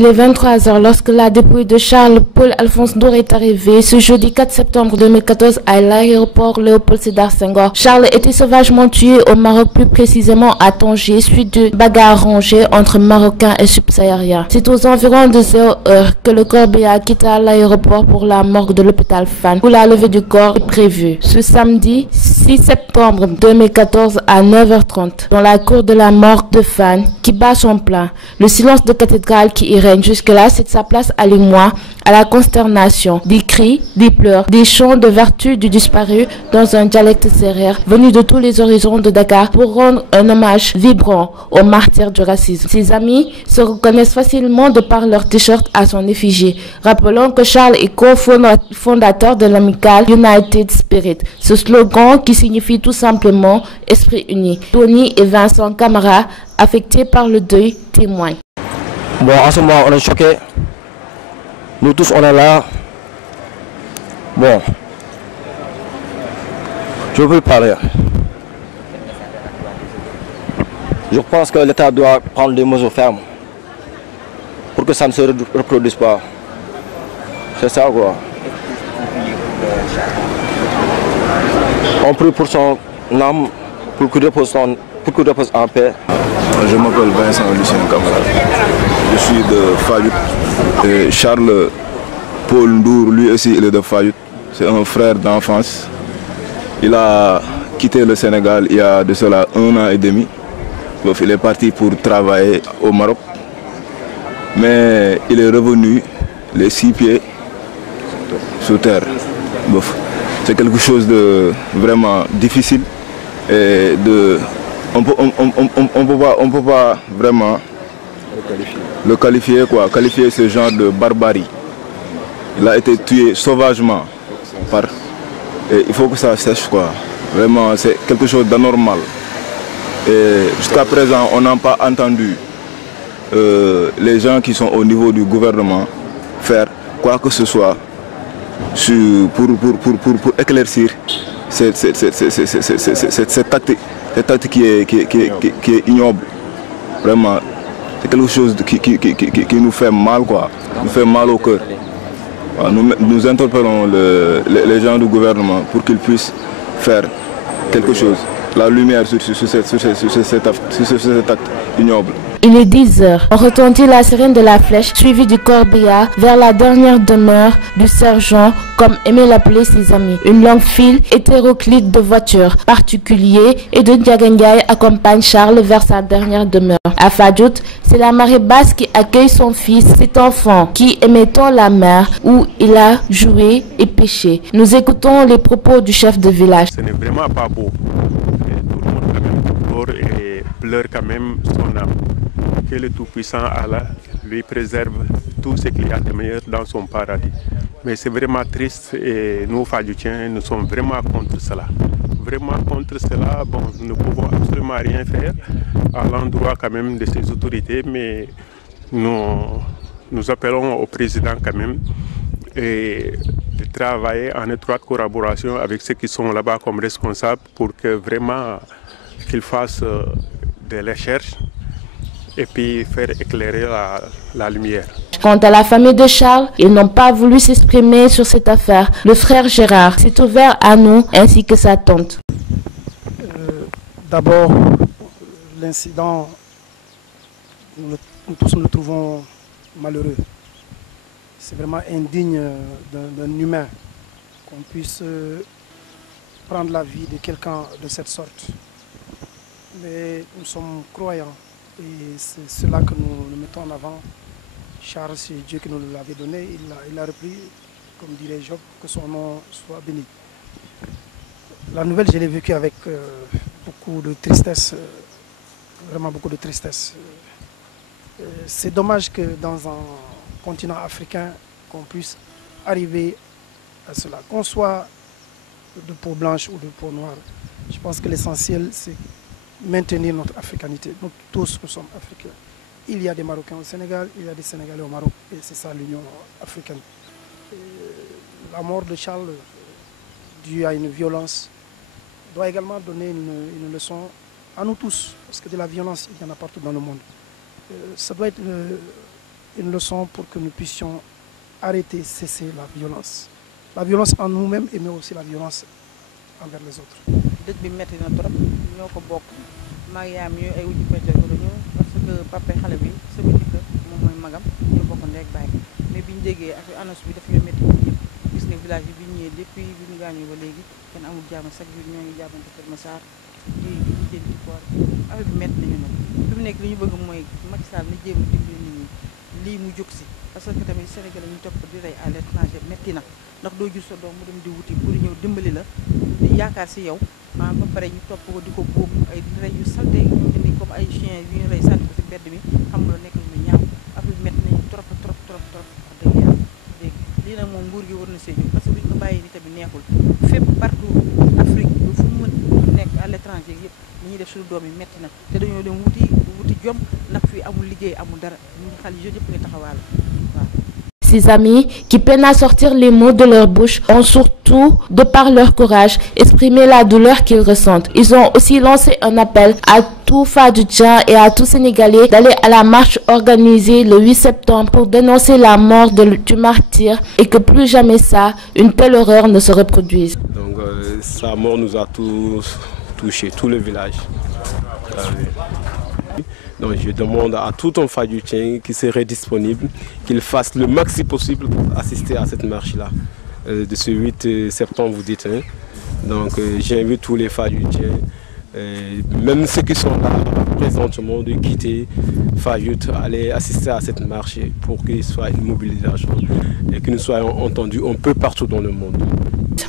Il est 23h lorsque la dépouille de Charles Paul-Alphonse Ndour est arrivée ce jeudi 4 septembre 2014 à l'aéroport Léopold Sédar Senghor. Charles était sauvagement tué au Maroc, plus précisément à Tanger, suite de bagarres rangées entre Marocains et subsahariens. C'est aux environs de 0h que le corbillard quitta l'aéroport pour la morgue de l'hôpital Fann, où la levée du corps est prévue ce samedi 6 septembre 2014 à 9h30 dans la cour de la morgue de Fann qui bat son plein. Le silence de cathédrale qui y règne jusque-là cède sa place à l'émoi, à la consternation, des cris, des pleurs, des chants de vertu du disparu dans un dialecte sérère venu de tous les horizons de Dakar pour rendre un hommage vibrant aux martyrs du racisme. Ses amis se reconnaissent facilement de par leur t-shirt à son effigie. Rappelons que Charles est cofondateur de l'amicale United Spirit, ce slogan qui signifie tout simplement esprit uni. Tony et Vincent Camara, affectés par le deuil, témoignent. Bon, en ce moment, on est choqués. Nous tous, on est là. Bon, je veux parler. Je pense que l'État doit prendre des mesures fermes pour que ça ne se reproduise pas. C'est ça, quoi. On prie pour son âme, pour qu'il repose en paix. Je m'appelle Vincent Lucien Camara. Je suis de Fayut. Et Charles Paul Ndour, lui aussi, il est de Fayut. C'est un frère d'enfance. Il a quitté le Sénégal il y a de cela 1 an et demi. Il est parti pour travailler au Maroc. Mais il est revenu les 6 pieds sous terre. C'est quelque chose de vraiment difficile. Et on ne peut pas vraiment le qualifier, qualifier ce genre de barbarie. Il a été tué sauvagement. Et il faut que ça sèche, quoi. Vraiment, c'est quelque chose d'anormal. Et jusqu'à présent, on n'a pas entendu les gens qui sont au niveau du gouvernement faire quoi que ce soit pour éclaircir cet acte qui est ignoble. Vraiment, c'est quelque chose qui nous fait mal, quoi. Nous fait mal au cœur. Nous interpellons les gens du gouvernement pour qu'ils puissent faire quelque chose, la lumière sur cet acte ignoble. Il est 10h. On retentit la sirène de la flèche, suivie du corbillard, vers la dernière demeure du sergent, comme aimaient l'appeler ses amis. Une longue file hétéroclite de voitures particuliers et de Ndiagandiaï accompagne Charles vers sa dernière demeure. À Fadjout, c'est la marée basse qui accueille son fils, cet enfant qui aimait tant la mer où il a joué et pêché. Nous écoutons les propos du chef de village. Ce n'est vraiment pas beau. Tout le monde quand même dort et pleure quand même son âme. Que le Tout-Puissant Allah lui préserve tout ce qu'il y a de meilleur dans son paradis. Mais c'est vraiment triste et nous, Fadjoutiens, nous sommes vraiment contre cela. Vraiment contre cela, bon, nous ne pouvons absolument rien faire à l'endroit quand même de ces autorités, mais nous appelons au président quand même et de travailler en étroite collaboration avec ceux qui sont là-bas comme responsables pour que vraiment qu'ils fassent des recherches et puis faire éclairer la lumière. Quant à la famille de Charles, ils n'ont pas voulu s'exprimer sur cette affaire. Le frère Gérard s'est ouvert à nous ainsi que sa tante. D'abord, l'incident, nous tous nous le trouvons malheureux. C'est vraiment indigne d'un humain qu'on puisse prendre la vie de quelqu'un de cette sorte. Mais nous sommes croyants. Et c'est cela que nous mettons en avant. Charles, c'est Dieu qui nous l'avait donné, il a repris, comme dirait Job, que son nom soit béni. La nouvelle, je l'ai vécue avec beaucoup de tristesse, vraiment beaucoup de tristesse. C'est dommage que dans un continent africain, qu'on puisse arriver à cela. Qu'on soit de peau blanche ou de peau noire, je pense que l'essentiel, c'est maintenir notre africanité. Nous tous, nous sommes africains. Il y a des Marocains au Sénégal, il y a des Sénégalais au Maroc, et c'est ça l'Union africaine. La mort de Charles, due à une violence, doit également donner une leçon à nous tous, parce que de la violence, il y en a partout dans le monde. Ça doit être une leçon pour que nous puissions arrêter, cesser la violence. La violence en nous-mêmes et mais aussi la violence envers les autres. dëj bi metti na trop ñoo ko bokk maa ngi yaam ñu ay wujju peccal ko dañu parce que papa xale bi sama jëkkër moom mooy magam ñu bokk ndey ak baay mais biñu déggee ak annonce bi dafa ñu metti ñëpp gis nga village bi biñu ñëwee depuis bi ñu gaañoo ba léegi kenn amul jàmm chaque jour ñoo ngi jàppante Kër Massar di jël di koor affaire bi metti nañu nag fi mu nekk li ñu bëgg mooy Macky Sall na jéem a dimbali nit ñi lii mu jóg si parce que tamit Sénégal ñu topp di rey à l'étranger metti na ndax doo jur sa doom mu dem di wuti pour ñëw dimbali la di yaakaar si yow ba pare ñu topp ko di ko boobu ay rey yu salte ñu indi comme ay chien yu ñu rey sànni ko si mbedd mi xam nga nekk lu ñaaw affaire metti nañu trop trop trop trop wax dëgg yàlla dégg lii nag moom nguur gi war na see jóg parce que bu ñu ko bàyyi ni tamit neexul fépp partout Afrique fu mu mën nekk à l'étranger yëpp li ñuy def suñu doom yi metti na te dañoo dem wuti jom ndax fii amul liggéey amul dara ñu xale yu yëpp nga taxawaale waaw. Ses amis, qui peinent à sortir les mots de leur bouche, ont surtout, de par leur courage, exprimé la douleur qu'ils ressentent. Ils ont aussi lancé un appel à tout Fadjoudjian et à tout Sénégalais d'aller à la marche organisée le 8 septembre pour dénoncer la mort du martyr et que plus jamais ça, une telle horreur ne se reproduise. Donc sa mort nous a tous touchés, tout le village. Donc je demande à tout un Fadjoudjien qui serait disponible, qu'il fasse le maxi possible pour assister à cette marche-là. De ce 8 septembre, vous dites. Hein. Donc j'invite tous les Fadjoudjiens, même ceux qui sont là présentement, de quitter Fadjoud, aller assister à cette marche pour qu'il soit une mobilisation et que nous soyons entendus un peu partout dans le monde.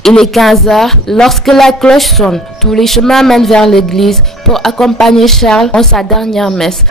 Il est 15h lorsque la cloche sonne. Tous les chemins mènent vers l'église pour accompagner Charles en sa dernière messe.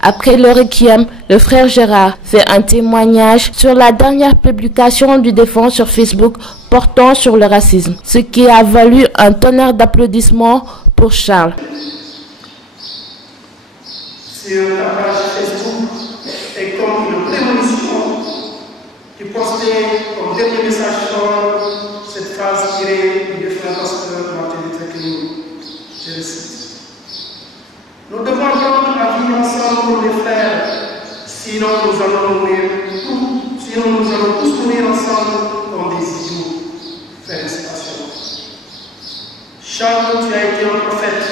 Après le requiem, le frère Gérard fait un témoignage sur la dernière publication du défunt sur Facebook portant sur le racisme, ce qui a valu un tonnerre d'applaudissements pour Charles. Sur la page Facebook et comme une prémonition, tu postais comme dernier message fort cette phrase tirée du défunt pasteur Martin Luther King. Je le cite. Nous devons apprendre à vivre ensemble, les frères, sinon nous allons tous mourir ensemble comme des idiots. Félicitations. Charles, tu as été un prophète.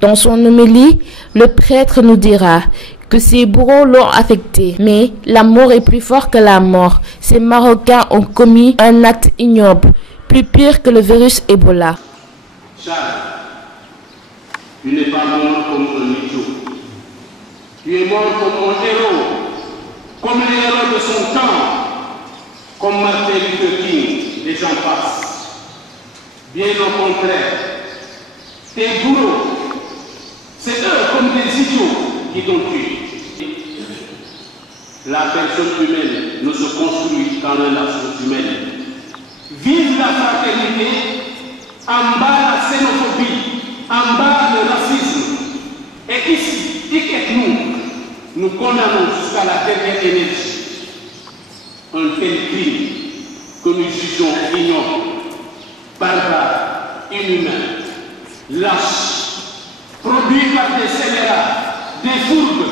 Dans son homélie, le prêtre nous dira que ces bourreaux l'ont affecté, mais l'amour est plus fort que la mort. Ces Marocains ont commis un acte ignoble, plus pire que le virus Ebola. Charles, tu n'es pas mort comme un idiot. Tu es mort comme un héros, comme les héros de son temps, comme Martin Luther King, les gens passent. Bien au contraire, tes bourreaux, c'est eux comme des idiots qui t'ont tué. La personne humaine ne se construit qu'en relation humaine. Vive la fraternité, en bas la xénophobie, en bas le racisme. Et ici, nous condamnons jusqu'à la dernière énergie un tel crime que nous jugeons ignoble, barbare, inhumain, lâche, produit par des scélérats, des fourbes,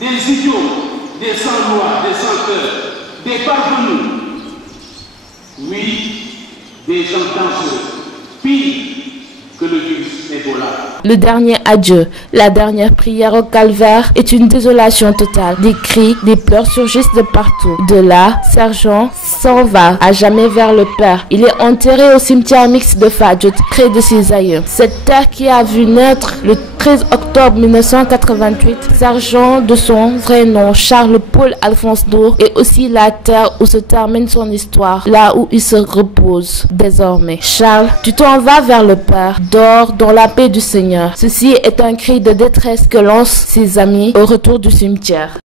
des idiots, des sans-lois, des sans-cœurs, des parvenus. Oui, des gens dangereux, pire que le virus Ebola. Le dernier adieu, la dernière prière au calvaire est une désolation totale. Des cris, des pleurs surgissent de partout. De là, Sergent s'en va à jamais vers le Père. Il est enterré au cimetière mixte de Fadiout, près de ses aïeux. Cette terre qui a vu naître le 13 octobre 1988, Sergent de son vrai nom, Charles-Paul Alphonse Ndour, est aussi la terre où se termine son histoire, là où il se repose désormais. Charles, tu t'en vas vers le Père, dors dans la paix du Seigneur. Ceci est un cri de détresse que lancent ses amis au retour du cimetière.